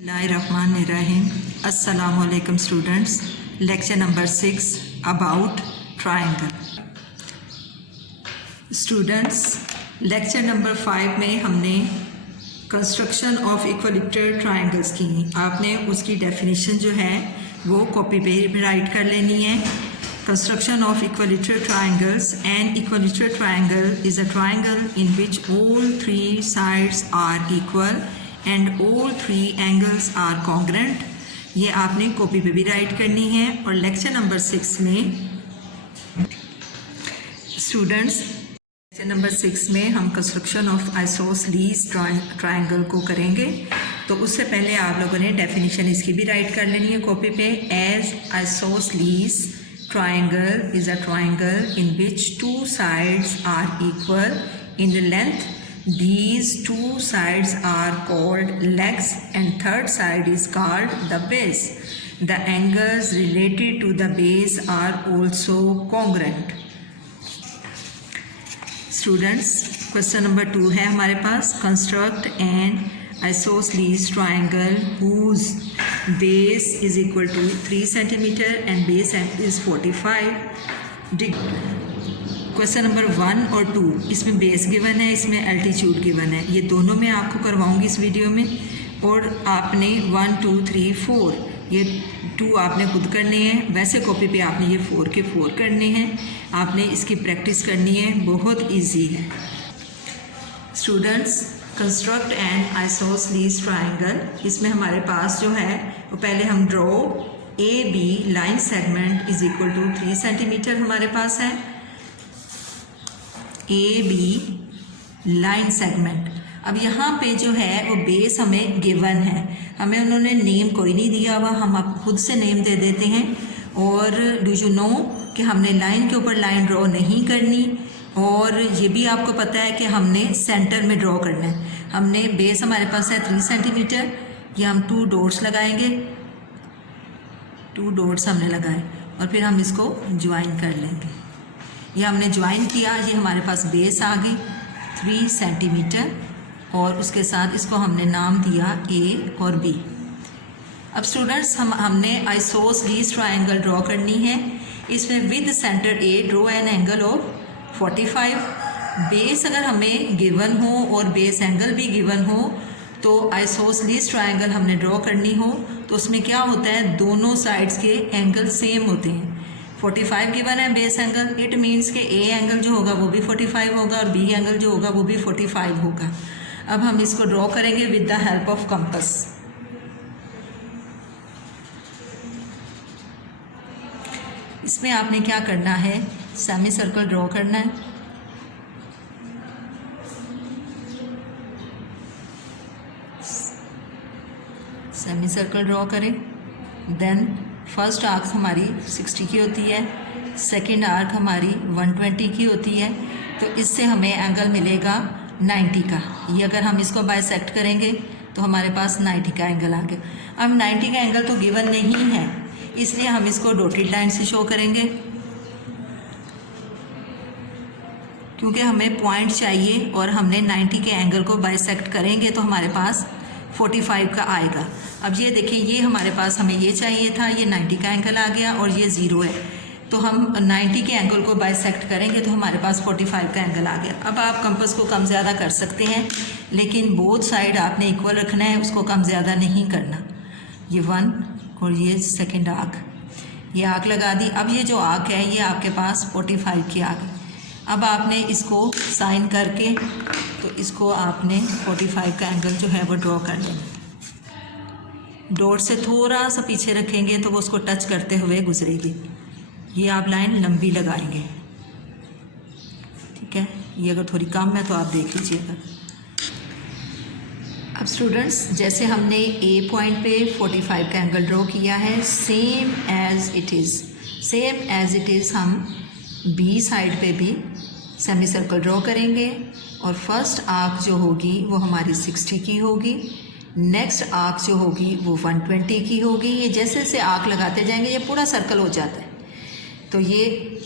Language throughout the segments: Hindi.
Bismillahirrahmanirrahim. Assalamu alaikum students. Lecture number 6 about triangle. Students, lecture number 5 में हमने कंस्ट्रक्शन ऑफ इक्विलेटरल ट्रायंगल्स की। आपने उसकी डेफिनेशन जो है वो कॉपी पे राइट कर लेनी है। Construction of equilateral triangles. An equilateral triangle is a triangle in which all three sides are equal and all three angles are congruent. ये आपने कॉपी पे भी राइट करनी है। और लेक्चर नंबर 6 में स्टूडेंट्स, लेक्चर नंबर 6 में हम कंस्ट्रक्शन ऑफ आइसोसेलेस ट्रायंगल को करेंगे। तो उससे पहले आप लोगों ने डेफिनेशन इसकी भी राइट कर लेनी है कॉपी पे। As isosceles triangle is a triangle in which two sides are equal in length. These two sides are called legs and third side is called the base. The angles related to the base are also congruent. Students, question number 2 है हमारे पास। Construct an isosceles triangle whose base is equal to 3 centimeter and base angle is 45 degree. Question number 1 और 2 इसमें बेस गिवन है, इसमें एल्टीट्यूड गिवन है। ये दोनों मैं आपको करवाऊंगी इस वीडियो में। और आपने 1 2 3 4 ये 2 आपने खुद करने हैं। वैसे कॉपी पे आपने ये 4 के 4 करने हैं। आपने इसकी प्रैक्टिस करनी है, बहुत ईजी है। Students, construct an isosceles triangle. इसमें हमारे पास जो है वो पहले हम draw A B line segment is equal to 3 centimetre हमारे पास है। A B line segment. अब यहाँ पे जो है वो बेस हमें गिवन है, हमें उन्होंने नेम कोई नहीं दिया हुआ, हम आप खुद से नेम दे देते हैं। और डू यू नो कि हमने लाइन के ऊपर लाइन ड्रॉ नहीं करनी। और ये भी आपको पता है कि हमने सेंटर में ड्रॉ करना है। हमने बेस हमारे पास है 3 सेंटीमीटर, ये हम 2 डॉट्स लगाएंगे। 2 डॉट्स हमने लगाए और फिर हम इसको ज्वाइन कर लेंगे। ये हमने ज्वाइन किया, ये हमारे पास बेस आ गई 3 सेंटीमीटर और उसके साथ इसको हमने नाम दिया ए और बी। अब स्टूडेंट्स, हमने आइसोसेलेस ट्रायंगल ड्रॉ करनी है। इसमें with centre A draw an angle of 45। Base अगर हमें गिवन हो और बेस एंगल भी गिवन हो तो आइसोसेलेस ट्रायंगल हमने ड्रॉ करनी हो तो उसमें क्या होता है, दोनों साइड्स के एंगल सेम होते हैं। 45 गिवन है बेस एंगल, इट मीन्स कि ए एंगल जो होगा वो भी 45 होगा और बी एंगल जो होगा वो भी 45 होगा। अब हम इसको ड्रॉ करेंगे with the help of compass. इसमें आपने क्या करना है, सेमी सर्कल ड्रॉ करना है। सेमी सर्कल ड्रॉ करें। देन फर्स्ट आर्क हमारी 60 की होती है, सेकंड आर्क हमारी 120 की होती है। तो इससे हमें एंगल मिलेगा 90 का। ये अगर हम इसको बाइसेक्ट करेंगे तो हमारे पास 90 का एंगल आ गया। अब 90 का एंगल तो गिवन नहीं है, इसलिए हम इसको डॉटेड लाइन से शो करेंगे क्योंकि हमें पॉइंट चाहिए और हमने 90 के एंगल को बाइसेक्ट करेंगे तो हमारे पास 45 का आएगा। अब ये देखिए, ये हमारे पास हमें ये चाहिए था, ये 90 का एंगल आ गया और ये 0 है। तो हम 90 के एंगल को बाइसेक्ट करेंगे तो हमारे पास 45 का एंगल आ गया। अब आप कंपास को कम ज़्यादा कर सकते हैं, लेकिन बोथ साइड आपने इक्वल रखना है, उसको कम ज़्यादा नहीं करना। ये 1 और ये सेकेंड आर्क, ये आर्क लगा दी। अब ये जो आर्क है ये आपके पास 45 की आ गई। अब आपने इसको साइन करके तो इसको आपने 45 का एंगल जो है वो ड्रॉ कर लेना। डॉट से थोड़ा सा पीछे रखेंगे तो वो उसको टच करते हुए गुजरेगी। ये आप लाइन लंबी लगाएंगे, ठीक है। ये अगर थोड़ी कम है तो आप देख लीजिएगा। अब स्टूडेंट्स, जैसे हमने ए पॉइंट पे 45 का एंगल ड्रॉ किया है, सेम एज इट इज़ हम बी साइड पे भी सेमी सर्कल ड्रॉ करेंगे। और फर्स्ट आर्क जो होगी वो हमारी 60 की होगी, नेक्स्ट आर्क जो होगी वो 120 की होगी। ये जैसे जैसे आर्क लगाते जाएंगे ये पूरा सर्कल हो जाता है। तो ये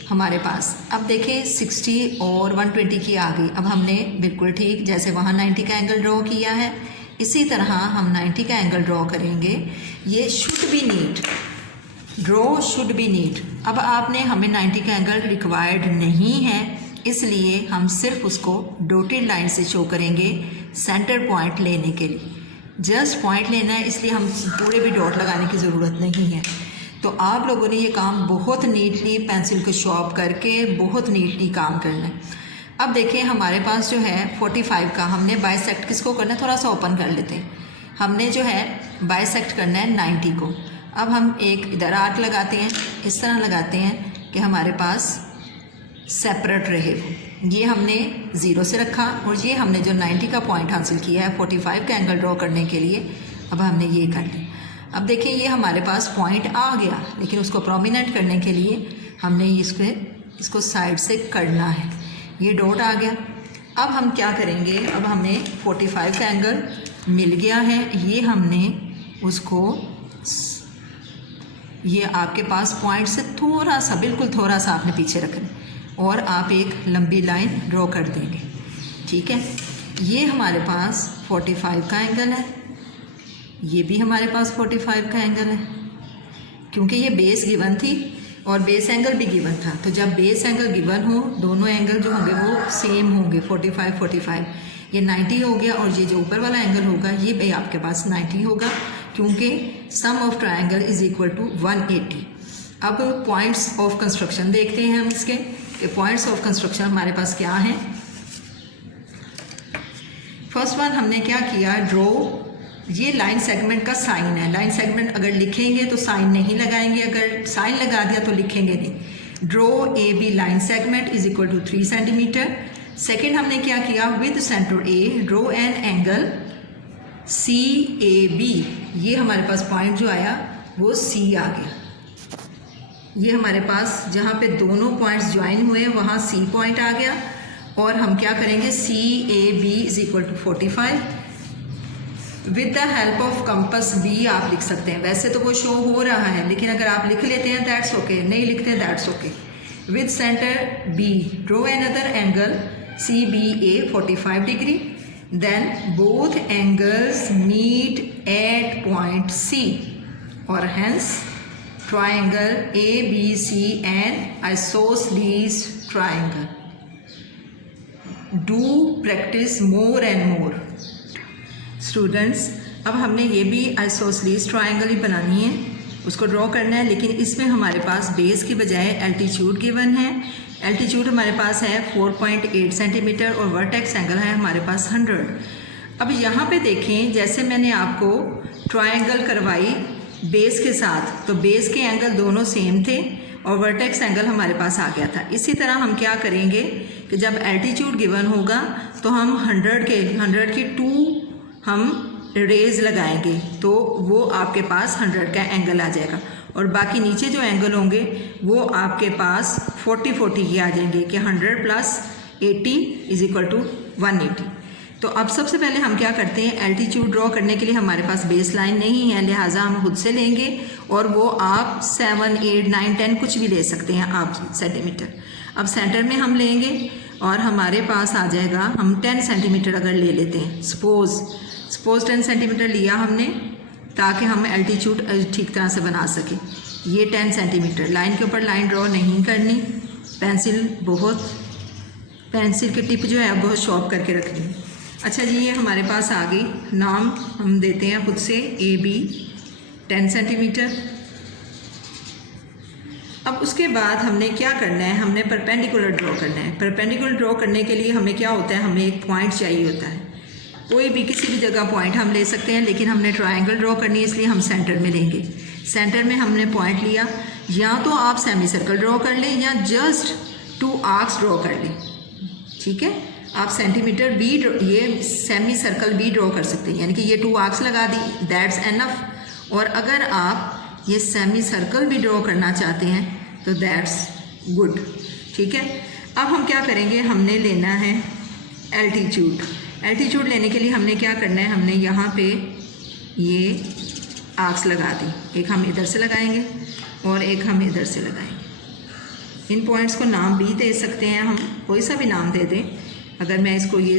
हमारे पास अब देखें 60 और 120 की आ गई। अब हमने बिल्कुल ठीक जैसे वहाँ 90 का एंगल ड्रॉ किया है, इसी तरह हम 90 का एंगल ड्रॉ करेंगे। ये should be neat, draw should be neat. अब आपने हमें 90 का एंगल रिक्वायर्ड नहीं है, इसलिए हम सिर्फ उसको डॉटेड लाइन से शो करेंगे सेंटर पॉइंट लेने के लिए। जस्ट पॉइंट लेना है, इसलिए हम पूरे भी डॉट लगाने की ज़रूरत नहीं है। तो आप लोगों ने ये काम बहुत नीटली पेंसिल को शॉर्प करके बहुत नीटली काम करना है। अब देखिए हमारे पास जो है 45 का हमने बाइसेक्ट किसको करना है, थोड़ा सा ओपन कर लेते हैं। हमने जो है बाइसेक्ट करना है 90 को। अब हम एक इधर आर्क लगाते हैं, इस तरह लगाते हैं कि हमारे पास सेपरेट रहे। ये हमने 0 से रखा और ये हमने जो 90 का पॉइंट हासिल किया है 45 का एंगल ड्रॉ करने के लिए, अब हमने ये कर लिया। अब देखिए ये हमारे पास पॉइंट आ गया, लेकिन उसको प्रोमिनेंट करने के लिए हमने इसको साइड से करना है। ये डॉट आ गया। अब हम क्या करेंगे, अब हमें 45 का एंगल मिल गया है। ये हमने उसको, ये आपके पास पॉइंट से थोड़ा सा, बिल्कुल थोड़ा सा आपने पीछे रखना और आप एक लंबी लाइन ड्रॉ कर देंगे। ठीक है, ये हमारे पास 45 का एंगल है, ये भी हमारे पास 45 का एंगल है। क्योंकि ये बेस गिवन थी और बेस एंगल भी गिवन था, तो जब बेस एंगल गिवन हो दोनों एंगल जो होंगे वो सेम होंगे, 45 ये 90 हो गया। और ये जो ऊपर वाला एंगल होगा ये भी आपके पास 90 होगा, क्योंकि sum of triangle is equal to 180। अब पॉइंट्स ऑफ कंस्ट्रक्शन देखते हैं हम इसके, कि पॉइंट्स ऑफ कंस्ट्रक्शन हमारे पास क्या हैं। फर्स्ट वन हमने क्या किया, ड्रॉ। ये लाइन सेगमेंट का साइन है। लाइन सेगमेंट अगर लिखेंगे तो साइन नहीं लगाएंगे, अगर साइन लगा दिया तो लिखेंगे नहीं। Draw A B line segment is equal to 3 centimetre. Second हमने क्या किया, with centre A draw an angle C A B. ये हमारे पास पॉइंट जो आया वो सी आ गया। ये हमारे पास जहाँ पे दोनों पॉइंट्स ज्वाइन हुए वहाँ सी पॉइंट आ गया। और हम क्या करेंगे, C A B is equal to 45। With the help of compass बी आप लिख सकते हैं। वैसे तो वो शो हो रहा है, लेकिन अगर आप लिख लेते हैं दैट्स ओके, नहीं लिखते that's okay. With centre B draw another angle C B A 45 degree. Then both angles meet at point C और hence triangle ABC and isosceles triangle. Do practice more and more. Students, अब हमने ये भी isosceles triangle ही बनानी है, उसको ड्रॉ करना है। लेकिन इसमें हमारे पास बेस की बजाय एल्टीट्यूड गिवन है। एल्टीट्यूड हमारे पास है 4.8 सेंटीमीटर और वर्टेक्स एंगल है हमारे पास 100। अब यहाँ पे देखें, जैसे मैंने आपको ट्रायंगल करवाई बेस के साथ, तो बेस के एंगल दोनों सेम थे और वर्टेक्स एंगल हमारे पास आ गया था। इसी तरह हम क्या करेंगे कि जब एल्टीट्यूड गिवन होगा तो हम 100 की 2 हम रेज लगाएंगे, तो वो आपके पास 100 का एंगल आ जाएगा। और बाकी नीचे जो एंगल होंगे वो आपके पास 40 ही आ जाएंगे कि 100 + 80 इज इक्वल टू 180। तो अब सबसे पहले हम क्या करते हैं, एल्टीट्यूड ड्रॉ करने के लिए हमारे पास बेस लाइन नहीं है, लिहाजा हम खुद से लेंगे और वो आप 7, 8, 9, 10 कुछ भी ले सकते हैं आप सेंटीमीटर। अब सेंटर में हम लेंगे और हमारे पास आ जाएगा, हम 10 सेंटीमीटर अगर ले लेते हैं, सपोज 10 सेंटीमीटर लिया हमने, ताकि हम एल्टीट्यूड ठीक तरह से बना सकें। ये 10 सेंटीमीटर, लाइन के ऊपर लाइन ड्रॉ नहीं करनी, पेंसिल की टिप जो है बहुत शॉर्प करके रखनी है। अच्छा जी, ये हमारे पास आ गई, नाम हम देते हैं खुद से ए बी 10 सेंटीमीटर। अब उसके बाद हमने क्या करना है, हमने परपेंडिकुलर ड्रॉ करना है। परपेंडिकुलर ड्रॉ करने के लिए हमें क्या होता है, हमें एक पॉइंट चाहिए होता है। कोई भी किसी भी जगह पॉइंट हम ले सकते हैं, लेकिन हमने ट्रायंगल ड्रॉ करनी है इसलिए हम सेंटर में लेंगे। सेंटर में हमने पॉइंट लिया, या तो आप सेमी सर्कल ड्रॉ कर लें या जस्ट 2 आर्क्स ड्रॉ कर लें। ठीक है, आप सेंटीमीटर बी, ये सेमी सर्कल भी ड्रॉ कर सकते हैं, यानी कि ये 2 आर्क्स लगा दी, दैट्स एनफ। और अगर आप ये सेमी सर्कल भी ड्रॉ करना चाहते हैं तो दैट्स गुड। ठीक है, अब हम क्या करेंगे, हमने लेना है एल्टीट्यूड। एल्टीट्यूड लेने के लिए हमने क्या करना है, हमने यहाँ पे ये आर्क्स लगा दी, एक हम इधर से लगाएंगे और एक हम इधर से लगाएंगे। इन पॉइंट्स को नाम भी दे सकते हैं हम, कोई सा भी नाम दे दें। अगर मैं इसको ये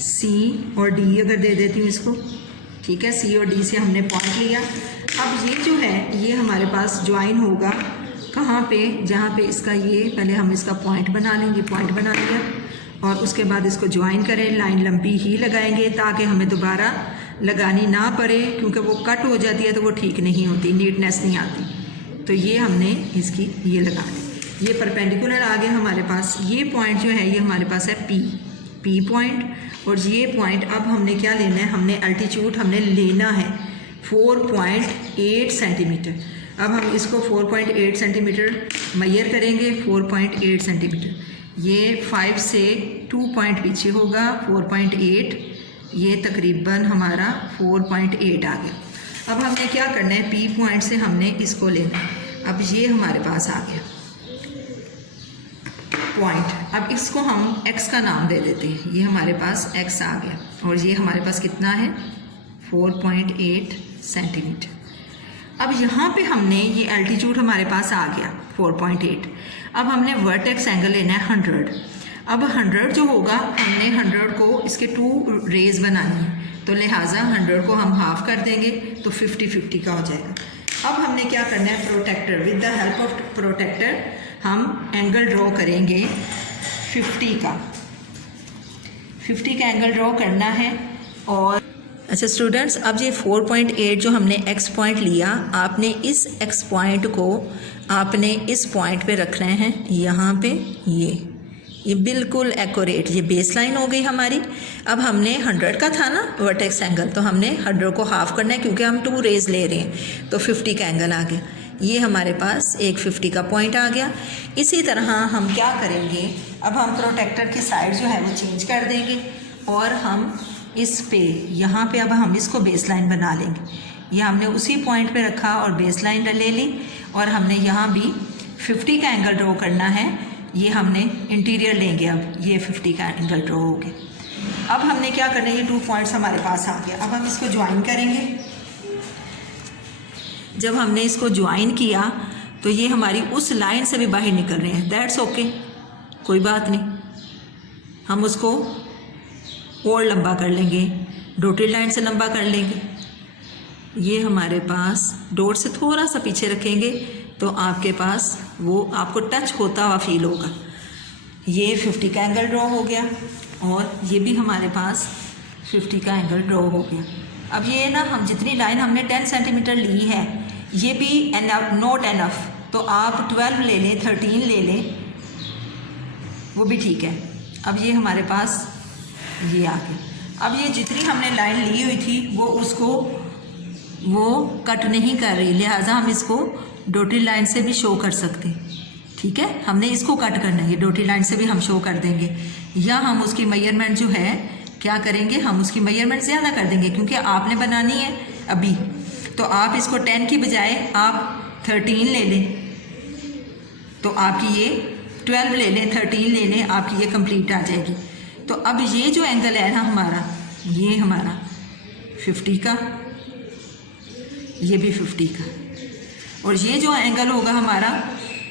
सी और डी अगर दे देती हूँ इसको, ठीक है, सी और डी से हमने पॉइंट लिया। अब ये जो है ये हमारे पास ज्वाइन होगा कहाँ पे, जहाँ पे इसका ये, पहले हम इसका पॉइंट बना लेंगे, पॉइंट बना लिया और उसके बाद इसको ज्वाइन करें, लाइन लंबी ही लगाएंगे ताकि हमें दोबारा लगानी ना पड़े, क्योंकि वो कट हो जाती है तो वो ठीक नहीं होती, नीटनेस नहीं आती। तो ये हमने इसकी ये लगा दी, ये परपेंडिकुलर आ गया हमारे पास। ये पॉइंट जो है ये हमारे पास है पी पॉइंट, और ये पॉइंट अब हमने क्या लेना है, हमने अल्टीट्यूड हमने लेना है 4.8 सेंटीमीटर। अब हम इसको 4.8 सेंटीमीटर मेजर करेंगे, 4.8 सेंटीमीटर, ये 5 से 2 पॉइंट पीछे होगा 4.8, ये तकरीबन हमारा 4.8 आ गया। अब हमने क्या करना है, पी पॉइंट से हमने इसको लेना है। अब ये हमारे पास आ गया पॉइंट, अब इसको हम x का नाम दे देते हैं, ये हमारे पास x आ गया और ये हमारे पास कितना है 4.8 सेंटीमीटर। अब यहाँ पे हमने ये एल्टीट्यूड हमारे पास आ गया 4.8। अब हमने वर्टेक्स एंगल लेना है 100। अब 100 जो होगा, हमने 100 को इसके 2 रेज बनानी है, तो लिहाजा 100 को हम हाफ कर देंगे तो 50-50 का हो जाएगा। अब हमने क्या करना है, protractor, with the help of protractor हम एंगल ड्रॉ करेंगे 50 का एंगल ड्रॉ करना है। और अच्छा स्टूडेंट्स, अब ये 4.8 जो हमने x पॉइंट लिया, आपने इस x पॉइंट को आपने इस पॉइंट पे रखना है, यहाँ पे ये बिल्कुल एक्यूरेट, ये बेस लाइन हो गई हमारी। अब हमने 100 का था ना वर्टेक्स एंगल, तो हमने 100 को हाफ करना है क्योंकि हम 2 रेज ले रहे हैं, तो 50 का एंगल आ गया। ये हमारे पास एक 50 का पॉइंट आ गया। इसी तरह हम क्या करेंगे, अब हम प्रोटेक्टर की साइड जो है वो चेंज कर देंगे और हम इस पे यहाँ पे अब हम इसको बेस लाइन बना लेंगे। ये हमने उसी पॉइंट पे रखा और बेस लाइन ले ली, और हमने यहाँ भी 50 का एंगल ड्रॉ करना है। ये हमने इंटीरियर लेंगे, अब ये 50 का एंगल ड्रॉ हो गया। अब हमने क्या करना है, ये 2 पॉइंट्स हमारे पास आ गया। अब हम इसको ज्वाइन करेंगे। जब हमने इसको ज्वाइन किया तो ये हमारी उस लाइन से भी बाहर निकल रहे हैं, दैट्स ओके, कोई बात नहीं, हम उसको और लंबा कर लेंगे, डॉटेड लाइन से लंबा कर लेंगे। ये हमारे पास डॉट से थोड़ा सा पीछे रखेंगे तो आपके पास वो आपको टच होता हुआ फील होगा। ये 50 का एंगल ड्रॉ हो गया और ये भी हमारे पास 50 का एंगल ड्रॉ हो गया। अब ये ना, हम जितनी लाइन हमने 10 सेंटीमीटर ली है, ये भी एनफ नॉट एनफ, तो आप 12 ले लें, 13 ले लें, वो भी ठीक है। अब ये हमारे पास ये आ गया। अब ये जितनी हमने लाइन ली हुई थी वो कट नहीं कर रही, लिहाजा हम इसको डॉटेड लाइन से भी शो कर सकते हैं, ठीक है। हमने इसको कट करना है, ये डॉटेड लाइन से भी हम शो कर देंगे, या हम उसकी मेजरमेंट जो है क्या करेंगे, हम उसकी मेजरमेंट ज़्यादा कर देंगे क्योंकि आपने बनानी है अभी, तो आप इसको 10 की बजाय आप 13 ले लें, तो आपकी ये 12 ले लें, 13 ले लें, आपकी ये कंप्लीट आ जाएगी। तो अब ये जो एंगल है ना हमारा, ये हमारा 50 का, ये भी 50 का, और ये जो एंगल होगा हमारा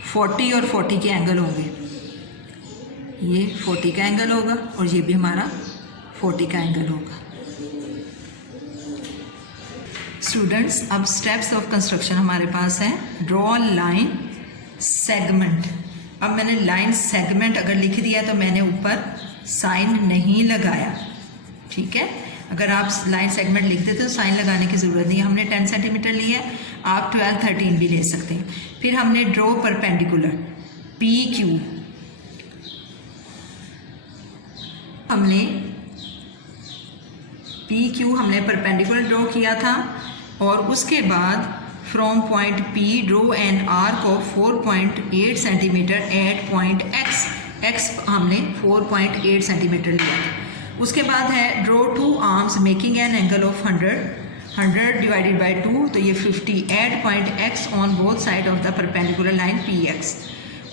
40 और 40 के एंगल होंगे, ये 40 का एंगल होगा और ये भी हमारा 40 का एंगल होगा। स्टूडेंट्स, अब स्टेप्स ऑफ कंस्ट्रक्शन हमारे पास है। Draw line segment. अब मैंने लाइन सेगमेंट अगर लिख दिया तो मैंने ऊपर साइन नहीं लगाया, ठीक है। अगर आप लाइन सेगमेंट लिख देते तो साइन लगाने की ज़रूरत नहीं है। हमने 10 सेंटीमीटर लिया है, आप 12, 13 भी ले सकते हैं। फिर हमने ड्रॉ परपेंडिकुलर पी क्यू, हमने परपेंडिकुलर ड्रॉ किया था, और उसके बाद from point P draw an arc of 4.8 centimetre at point X हमने 4.8 सेंटीमीटर लिया था। उसके बाद है draw 2 arms making an angle of 100 divided by 2, तो ये 50 at point X on both side of the perpendicular line P X.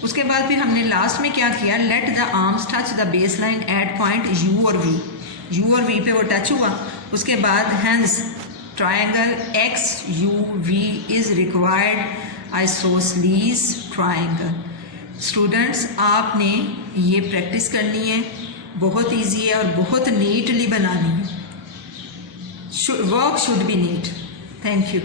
उसके बाद फिर हमने लास्ट में क्या किया, late the arms touch the base line at point U और वी पे वो टच हुआ। उसके बाद hence triangle X U V is required isosceles triangle. Students, आपने ये प्रैक्टिस करनी है बहुत इजी है और बहुत नीटली बनानी है। Work should be neat. Thank you.